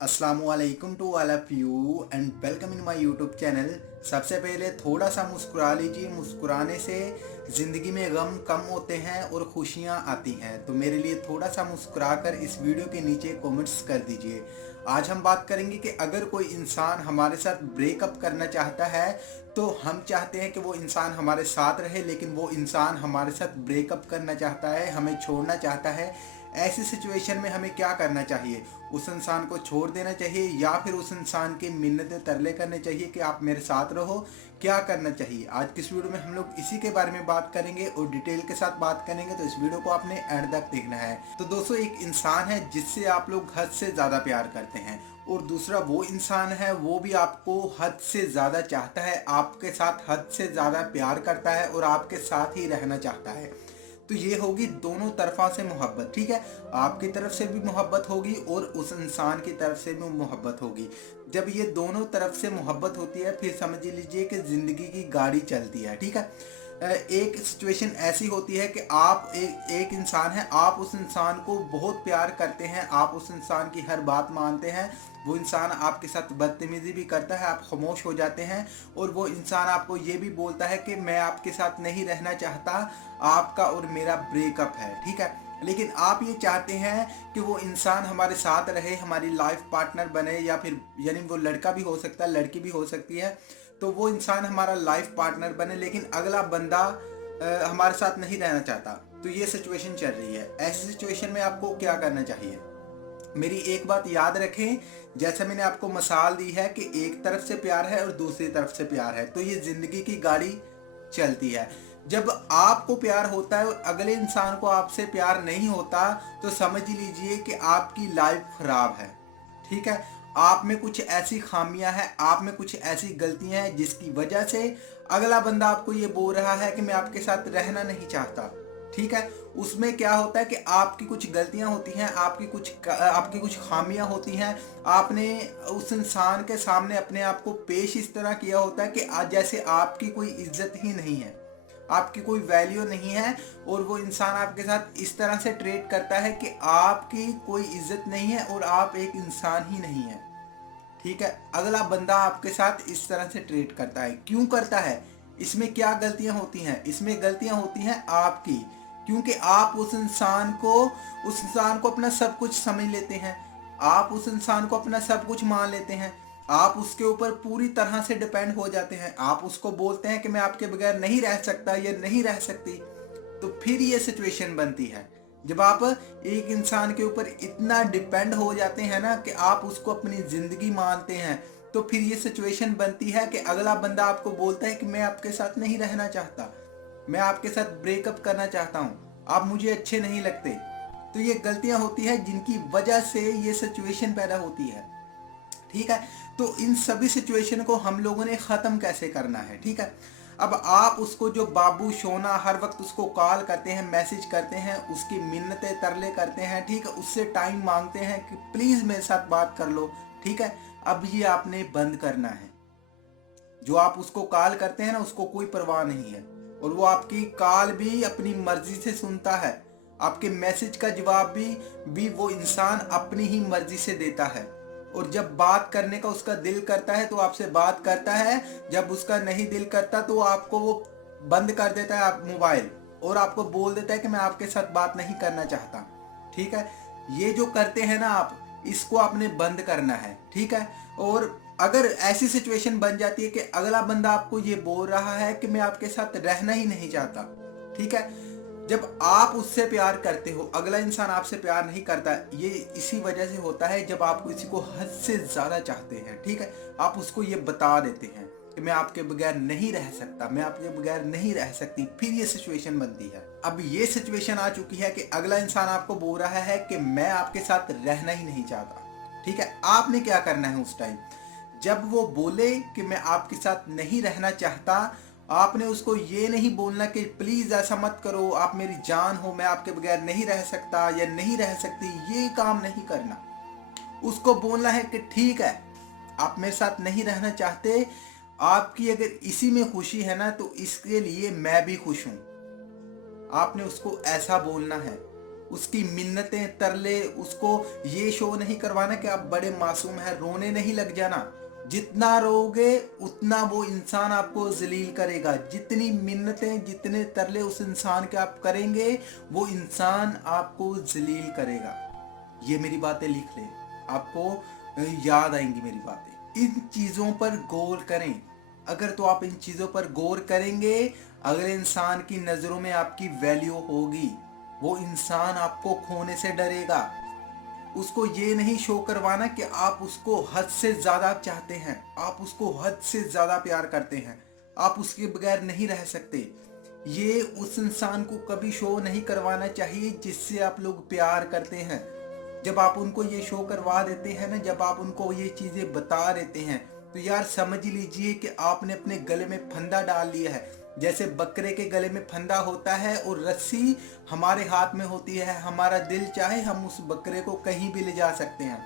अस्सलामुअलैकुम to all of you and welcome in my YouTube channel. सबसे पहले थोड़ा सा मुस्कुरा लीजिए। मुस्कुराने से ज़िंदगी में गम कम होते हैं और खुशियाँ आती हैं। तो मेरे लिए थोड़ा सा मुस्कुरा कर इस वीडियो के नीचे कमेंट्स कर दीजिए। आज हम बात करेंगे कि अगर कोई इंसान हमारे साथ ब्रेकअप करना चाहता है तो हम चाहते हैं कि वो इंसान हमारे साथ रहे, लेकिन वो इंसान हमारे साथ ब्रेकअप करना चाहता है, हमें छोड़ना चाहता है। ऐसी सिचुएशन में हमें क्या करना चाहिए? उस इंसान को छोड़ देना चाहिए या फिर उस इंसान की मिन्नतें तरले करने चाहिए कि आप मेरे साथ रहो? क्या करना चाहिए? आज की इस वीडियो में हम लोग इसी के बारे में बात करेंगे और डिटेल के साथ बात करेंगे, तो इस वीडियो को आपने एंड तक देखना है। तो दोस्तों, एक इंसान है जिससे आप लोग हद से ज़्यादा प्यार करते हैं और दूसरा वो इंसान है वो भी आपको हद से ज़्यादा चाहता है, आपके साथ हद से ज़्यादा प्यार करता है और आपके साथ ही रहना चाहता है। तो ये होगी दोनों तरफा से मोहब्बत। ठीक है, आपकी तरफ से भी मोहब्बत होगी और उस इंसान की तरफ से भी मोहब्बत होगी। जब ये दोनों तरफ से मोहब्बत होती है फिर समझ लीजिए कि ज़िंदगी की गाड़ी चलती है। ठीक है, एक सिचुएशन ऐसी होती है कि आप एक इंसान है, आप उस इंसान को बहुत प्यार करते हैं, आप उस इंसान की हर बात मानते हैं। वो इंसान आपके साथ बदतमीजी भी करता है, आप खामोश हो जाते हैं और वो इंसान आपको ये भी बोलता है कि मैं आपके साथ नहीं रहना चाहता, आपका और मेरा ब्रेकअप है। ठीक है, लेकिन आप ये चाहते हैं कि वो इंसान हमारे साथ रहे, हमारी लाइफ पार्टनर बने, या फिर यानी वो लड़का भी हो सकता है, लड़की भी हो सकती है। तो वो इंसान हमारा लाइफ पार्टनर बने, लेकिन अगला बंदा हमारे साथ नहीं रहना चाहता। तो ये सिचुएशन चल रही है। ऐसी सिचुएशन में आपको क्या करना चाहिए? मेरी एक बात याद रखें, जैसा मैंने आपको मिसाल दी है कि एक तरफ से प्यार है और दूसरी तरफ से प्यार है, तो ये ज़िंदगी की गाड़ी चलती है। जब आपको प्यार होता है और अगले इंसान को आपसे प्यार नहीं होता, तो समझ लीजिए कि आपकी लाइफ खराब है। ठीक है, आप में कुछ ऐसी खामियां हैं, आप में कुछ ऐसी गलतियां हैं जिसकी वजह से अगला बंदा आपको ये बोल रहा है कि मैं आपके साथ रहना नहीं चाहता। ठीक है, उसमें क्या होता है कि आपकी कुछ गलतियां होती हैं, आपकी कुछ खामियां होती हैं। आपने उस इंसान के सामने अपने आप को पेश इस तरह किया होता है कि आज जैसे आपकी कोई इज्जत ही नहीं है, आपकी कोई वैल्यू नहीं है, और वो इंसान आपके साथ इस तरह से ट्रीट करता है कि आपकी कोई इज्जत नहीं है और आप एक इंसान ही नहीं है। ठीक है, अगला बंदा आपके साथ इस तरह से ट्रीट करता है। क्यों करता है? इसमें क्या गलतियां होती हैं? इसमें गलतियां होती हैं आपकी, क्योंकि आप उस इंसान को अपना सब कुछ समझ लेते हैं, आप उस इंसान को अपना सब कुछ मान लेते हैं, आप उसके ऊपर पूरी तरह से डिपेंड हो जाते हैं। आप उसको बोलते हैं कि मैं आपके बगैर नहीं रह सकता या नहीं रह सकती। तो फिर ये सिचुएशन बनती है जब आप एक इंसान के ऊपर इतना डिपेंड हो जाते हैं ना कि आप उसको अपनी ज़िंदगी मानते हैं। तो फिर ये सिचुएशन बनती है कि अगला बंदा आपको बोलता है कि मैं आपके साथ नहीं रहना चाहता, मैं आपके साथ ब्रेकअप करना चाहता हूँ, आप मुझे अच्छे नहीं लगते। तो ये गलतियां होती हैं जिनकी वजह से ये सिचुएशन पैदा होती है। ठीक है, तो इन सभी सिचुएशन को हम लोगों ने ख़त्म कैसे करना है? ठीक है, अब आप उसको जो बाबू सोना हर वक्त उसको कॉल करते हैं, मैसेज करते हैं, उसकी मिन्नतें तरले करते हैं, ठीक है, उससे टाइम मांगते हैं कि प्लीज़ मेरे साथ बात कर लो। ठीक है, अब ये आपने बंद करना है। जो आप उसको कॉल करते हैं ना, उसको कोई परवाह नहीं है और वो आपकी कॉल भी अपनी मर्जी से सुनता है, आपके मैसेज का जवाब भी वो इंसान अपनी ही मर्जी से देता है। और जब बात करने का उसका दिल करता है तो आपसे बात करता है, जब उसका नहीं दिल करता तो आपको वो बंद कर देता है आप मोबाइल, और आपको बोल देता है कि मैं आपके साथ बात नहीं करना चाहता। ठीक है, ये जो करते हैं ना आप, इसको आपने बंद करना है। ठीक है, और अगर ऐसी सिचुएशन बन जाती है कि अगला बंदा आपको ये बोल रहा है कि मैं आपके साथ रहना ही नहीं चाहता, ठीक है, जब आप उससे प्यार करते हो, अगला इंसान आपसे प्यार नहीं करता, ये इसी वजह से होता है जब आप किसी को हद से ज़्यादा चाहते हैं। ठीक है, आप उसको ये बता देते हैं कि मैं आपके बगैर नहीं रह सकता, मैं आपके बगैर नहीं रह सकती, फिर ये सिचुएशन बनती है। अब ये सिचुएशन आ चुकी है कि अगला इंसान आपको बोल रहा है कि मैं आपके साथ रहना ही नहीं चाहता। ठीक है, आपने क्या करना है उस टाइम? जब वो बोले कि मैं आपके साथ नहीं रहना चाहता, आपने उसको ये नहीं बोलना कि प्लीज़ ऐसा मत करो, आप मेरी जान हो, मैं आपके बगैर नहीं रह सकता या नहीं रह सकती, ये काम नहीं करना। उसको बोलना है कि ठीक है, आप मेरे साथ नहीं रहना चाहते, आपकी अगर इसी में खुशी है ना तो इसके लिए मैं भी खुश हूँ। आपने उसको ऐसा बोलना है। उसकी मिन्नतें तरले उसको ये शो नहीं करवाना कि आप बड़े मासूम हैं, रोने नहीं लग जाना। जितना रोगे उतना वो इंसान आपको जलील करेगा। जितनी मिन्नतें जितने तरले उस इंसान के आप करेंगे वो इंसान आपको जलील करेगा। ये मेरी बातें लिख ले, आपको याद आएंगी मेरी बातें। इन चीज़ों पर गौर करें। अगर तो आप इन चीज़ों पर गौर करेंगे, अगले इंसान की नज़रों में आपकी वैल्यू होगी। वो इंसान आपको खोने से डरेगा। उसको ये नहीं शो करवाना कि आप उसको हद से ज़्यादा चाहते हैं, आप उसको हद से ज़्यादा प्यार करते हैं, आप उसके बगैर नहीं रह सकते। ये उस इंसान को कभी शो नहीं करवाना चाहिए जिससे आप लोग प्यार करते हैं। जब आप उनको ये शो करवा देते हैं ना, जब आप उनको ये चीज़ें बता देते हैं, तो यार समझ लीजिए कि आपने अपने गले में फंदा डाल लिया है। जैसे बकरे के गले में फंदा होता है और रस्सी हमारे हाथ में होती है। हमारा दिल चाहे हम उस बकरे को कहीं भी ले जा सकते हैं।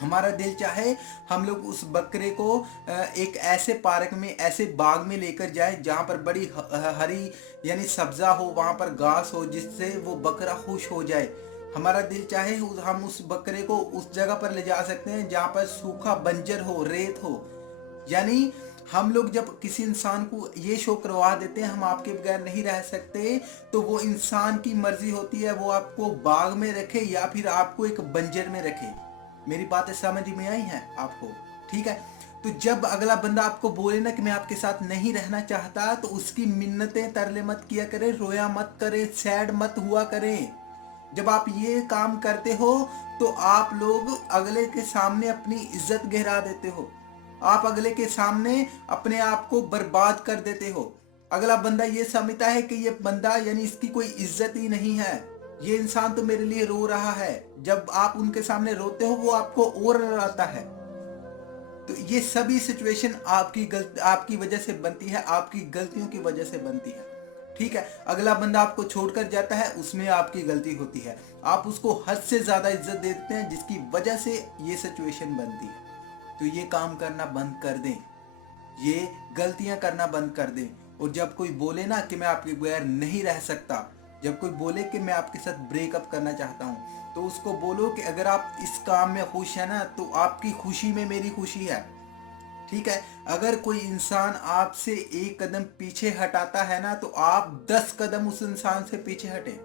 हमारा दिल चाहे हम लोग उस बकरे को एक ऐसे पार्क में, ऐसे बाग में लेकर जाए जहाँ पर बड़ी हरी यानी सब्जा हो, वहाँ पर घास हो, जिससे वो बकरा खुश हो जाए। हमारा दिल चाहे हम उस बकरे को उस जगह पर ले जा सकते हैं जहाँ पर सूखा बंजर हो, रेत हो। यानी हम लोग जब किसी इंसान को ये शो करवा देते हैं हम आपके बगैर नहीं रह सकते, तो वो इंसान की मर्जी होती है वो आपको बाग में रखे या फिर आपको एक बंजर में रखे। मेरी बातें समझ में आई हैं आपको? ठीक है। तो जब अगला बंदा आपको बोले ना कि मैं आपके साथ नहीं रहना चाहता, तो उसकी मिन्नतें तरले मत किया करें, रोया मत करें, सैड मत हुआ करें। जब आप ये काम करते हो तो आप लोग अगले के सामने अपनी इज्जत गिरा देते हो। आप अगले के सामने अपने आप को बर्बाद कर देते हो। अगला बंदा ये समझता है कि ये बंदा यानी इसकी कोई इज्जत ही नहीं है, ये इंसान तो मेरे लिए रो रहा है। जब आप उनके सामने रोते हो वो आपको और रुलाता है। तो ये सभी सिचुएशन आपकी वजह से बनती है, आपकी गलतियों की वजह से बनती है। ठीक है। अगला बंदा आपको छोड़कर जाता है, उसमें आपकी गलती होती है। आप उसको हद से ज्यादा इज्जत देते हैं जिसकी वजह से ये सिचुएशन बनती है। तो ये काम करना बंद कर दें, ये गलतियां करना बंद कर दें। और जब कोई बोले ना कि मैं आपके बगैर नहीं रह सकता, जब कोई बोले कि मैं आपके साथ ब्रेकअप करना चाहता हूं, तो उसको बोलो कि अगर आप इस काम में खुश है ना, तो आपकी खुशी में मेरी खुशी है। ठीक है। अगर कोई इंसान आपसे एक कदम पीछे हटाता है ना, तो आप 10 कदम उस इंसान से पीछे हटे।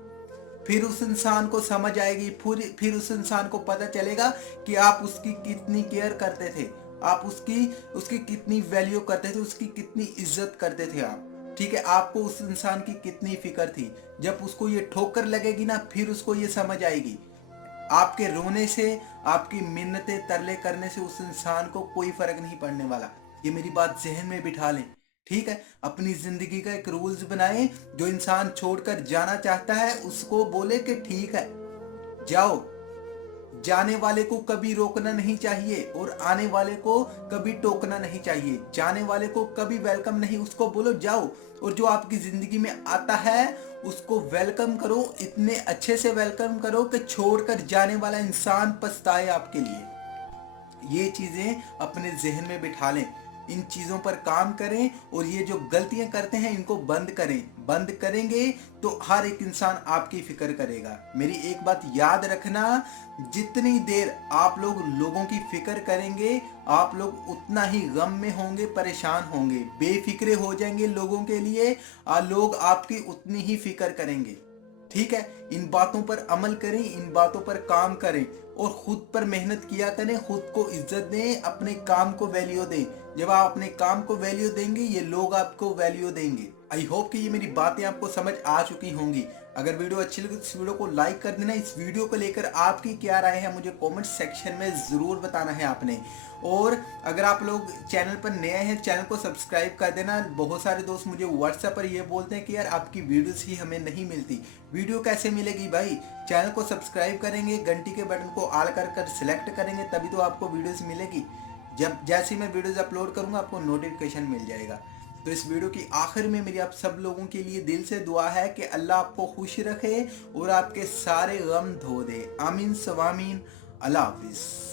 फिर उस इंसान को समझ आएगी, फिर उस इंसान को पता चलेगा कि आप उसकी कितनी केयर करते थे, आप उसकी कितनी वैल्यू करते थे, उसकी कितनी इज्जत करते थे आप। ठीक है। आपको उस इंसान की कितनी फिक्र थी। जब उसको ये ठोकर लगेगी ना, फिर उसको ये समझ आएगी। आपके रोने से, आपकी मिन्नतें तरले करने से उस इंसान को कोई फर्क नहीं पड़ने वाला। ये मेरी बात जहन में बिठा लें। ठीक है। अपनी जिंदगी का एक रूल्स बनाएं। जो इंसान छोड़कर जाना चाहता है उसको बोले कि ठीक है जाओ। जाने वाले को कभी रोकना नहीं चाहिए और आने वाले को कभी टोकना नहीं चाहिए। जाने वाले को कभी वेलकम नहीं, उसको बोलो जाओ। और जो आपकी जिंदगी में आता है उसको वेलकम करो, इतने अच्छे से वेलकम करो कि छोड़कर जाने वाला इंसान पछताए आपके लिए। ये चीजें अपने जहन में बिठा लें, इन चीजों पर काम करें और ये जो गलतियां करते हैं इनको बंद करें। बंद करेंगे तो हर एक इंसान आपकी फिक्र करेगा। मेरी एक बात याद रखना, जितनी देर आप लोग लोगों की फिक्र करेंगे आप लोग उतना ही गम में होंगे, परेशान होंगे, बेफिक्रे हो जाएंगे लोगों के लिए, और लोग आपकी उतनी ही फिक्र करेंगे। ठीक है। इन बातों पर अमल करें, इन बातों पर काम करें और खुद पर मेहनत किया करें, खुद को इज्जत दें, अपने काम को वैल्यू दें। जब आप अपने काम को वैल्यू देंगे ये लोग आपको वैल्यू देंगे। आई होप कि ये मेरी बातें आपको समझ आ चुकी होंगी। अगर वीडियो अच्छी लगी तो इस वीडियो को लाइक कर देना। इस वीडियो को लेकर आपकी क्या राय है मुझे कमेंट सेक्शन में ज़रूर बताना है आपने। और अगर आप लोग चैनल पर नए हैं चैनल को सब्सक्राइब कर देना। बहुत सारे दोस्त मुझे व्हाट्सएप पर ये बोलते हैं कि यार आपकी वीडियोस ही हमें नहीं मिलती। वीडियो कैसे मिलेगी भाई? चैनल को सब्सक्राइब करेंगे, घंटी के बटन को ऑल कर सिलेक्ट करेंगे, तभी तो आपको वीडियोस मिलेगी। जब जैसे ही मैं वीडियोस अपलोड करूँगा आपको नोटिफिकेशन मिल जाएगा। तो इस वीडियो की आखिर में मेरी आप सब लोगों के लिए दिल से दुआ है कि अल्लाह आपको खुश रखे और आपके सारे गम धो दे। आमीन सवामीन। अल्लाह हाफिज़।